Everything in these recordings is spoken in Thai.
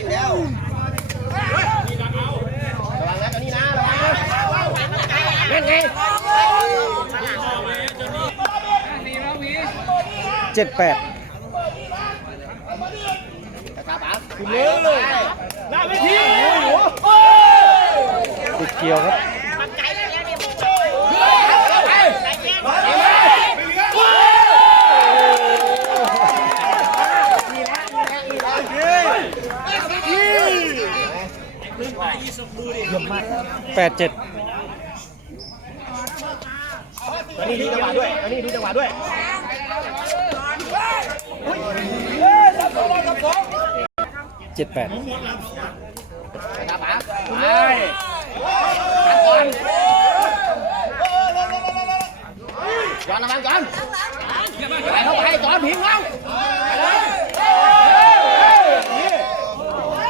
อยู่แล้วระวังนะตอนนี้นะระวังนะนั่นไงเจ็ดแปดกระป๋าขึ้นเลยหน้าเวทีติดเกี่ยวครับ แปดเจ็ดอันนี้ดูจังหวะด้วยอันนี้ดูจังหวะด้วยเจ็ดแปดไปย้อนระวังย้อนไปเข้าไปจอนพิงเรา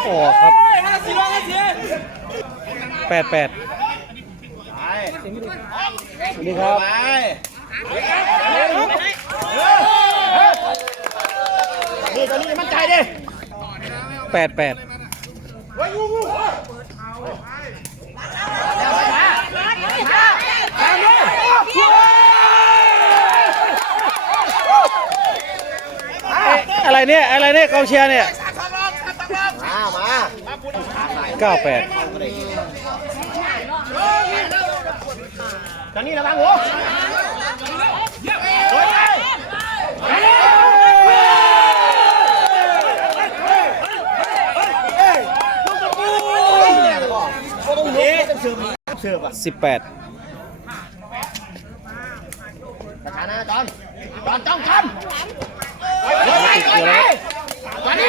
ออกครับ แปดแปดสวัสดีครับนี่ตัวนี้มั่นใจดิแปดแปดอะไรเนี่ยอะไรเนี่ยกองเชียร์เนี่ย มา มาเก้าแปด ตอนนี้ระวังหัวโดยไปตรงนี้เสิร์ฟเสิร์ฟอะสิบแปดประธานะจอนจอนจ้องจอนไปไปไปไปมาดิ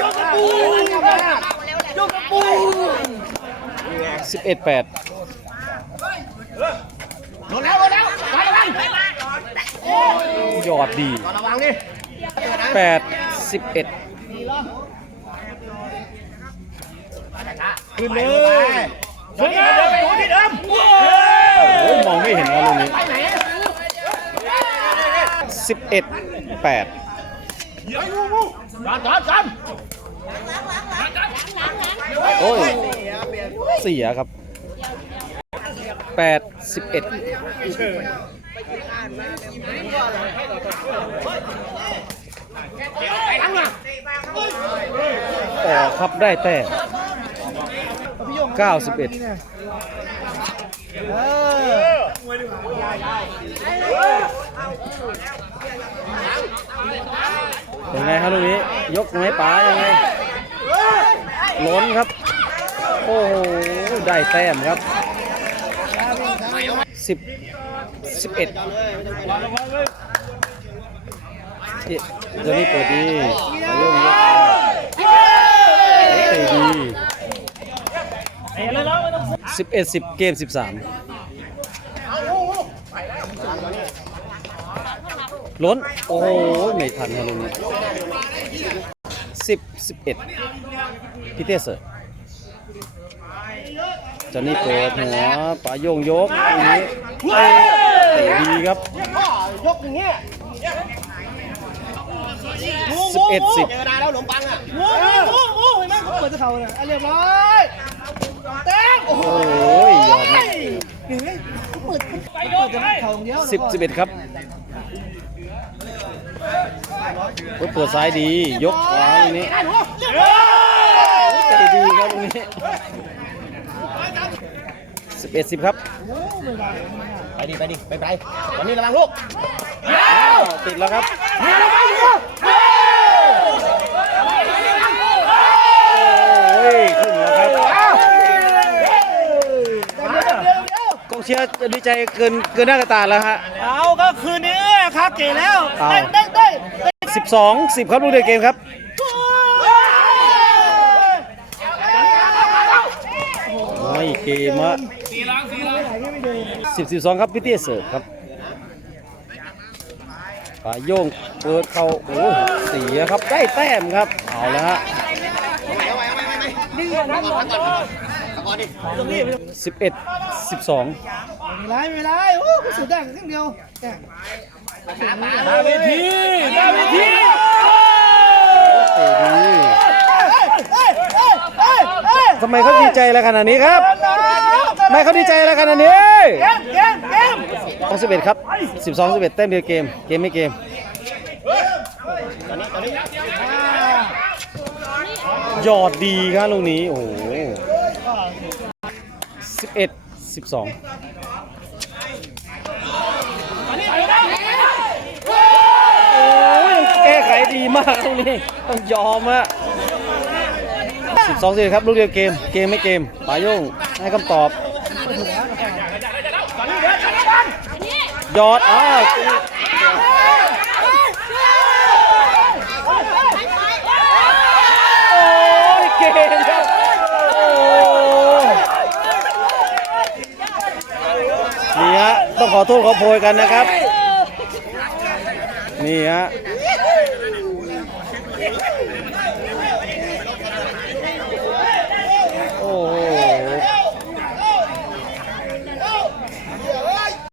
ยกกระปูยกกระปู สิบเอ็ดแปดโดนแล้วโดนแล้วไประวังหยอดดีจอนระวังดิแปดสิบเอ็ดขึ้นเลยสวยงามไปที่เดิมโอ้ยมองไม่เห็นแล้วลูกนี้ไปไหนสิบเอ็ดแปดจอนจอนจอนโอ้ย เสียครับแปดสิบเอ็ดตั้งมาออกครับได้แต้มเก้าสิบเอ็ดเป็นไงครับลูกนี้ ยกไหมป๋ายังไงล้นครับ โอ้โห ได้แต้มครับสิบสิบเอ็ดเอ๊ะตัวนี้เปิดดีเริ่มยกเตะดีสิบเอ็ดสิบเกมสิบสามล้น โอ้โห ไม่ทันครับลูกนี้สิบสิบเอ็ดพี่เต้เสิร์ จอนนี่เปิดหัวป๋าโยงยกตรงนี้เตะดีครับยกอย่างเงี้ยสิบเอ็ดสิบเจอนาแล้วขนมปังอะโอ้โหโอ้โหเห็นไหมเขาเปิดเขาเนี่ยเรียบร้อยเต็มโอ้โหยอดมเห็นไหมเขาเปิดเขาเปิดเขาอย่าเดียวสิบสิบเอ็ดครับเปิดซ้ายดียกขวาตรงนี้ ดีครับตรงนี้สิบเอ็ดสิบครับไปดิไปดิไปไปตอนนี้ระวังลูกอ้าวติดแล้วครับโอ้ยขึ้นแล้วครับกองเชียร์จะดีใจเกินเกินหน้ากระตาแล้วฮะ เอาก็คืนนี้ครับเก๋แล้วเอาได้ได้ได้สิบสองสิบครับลูกเดียวเกมครับ ไม่เกมอะสิบสิบสองครับพี่เตี้ยเสิร์ฟครับปาโย่งเปิดเข้าโอ้ยเสียครับได้แต้มครับเอาแล้วฮะสิบเอ็ดสิบสองไม่ไรไม่ไรโอ้กูสุดแดงทั้งเดียวแดงหน้าเวทีหน้าเวที เตะดี เฮ้ยเฮ้ยเฮ้ยเฮ้ย ทำไมเขาดีใจอะไรขนาดนี้ครับทำไมเขาดีใจอะไรขนาดนี้เกมเกมเกมสองสิบเอ็ดครับสิบสองสิบเอ็ดเต้มเดียวเกม เกมไม่เกมยอดดีครับลูกนี้ โอ้โหสิบเอ็ดสิบสองโอ้ยแก้ไขดีมากตรงนี้ ต้องยอมอะ สิบสองสิครับลูกเดียวเกมเกมไม่เกมปาโย่งให้คำตอบยอดอ้าวโอ้ยเก่งครับโอ้นี่ฮะต้องขอโทษขอโพยกันนะครับ นี่ฮะ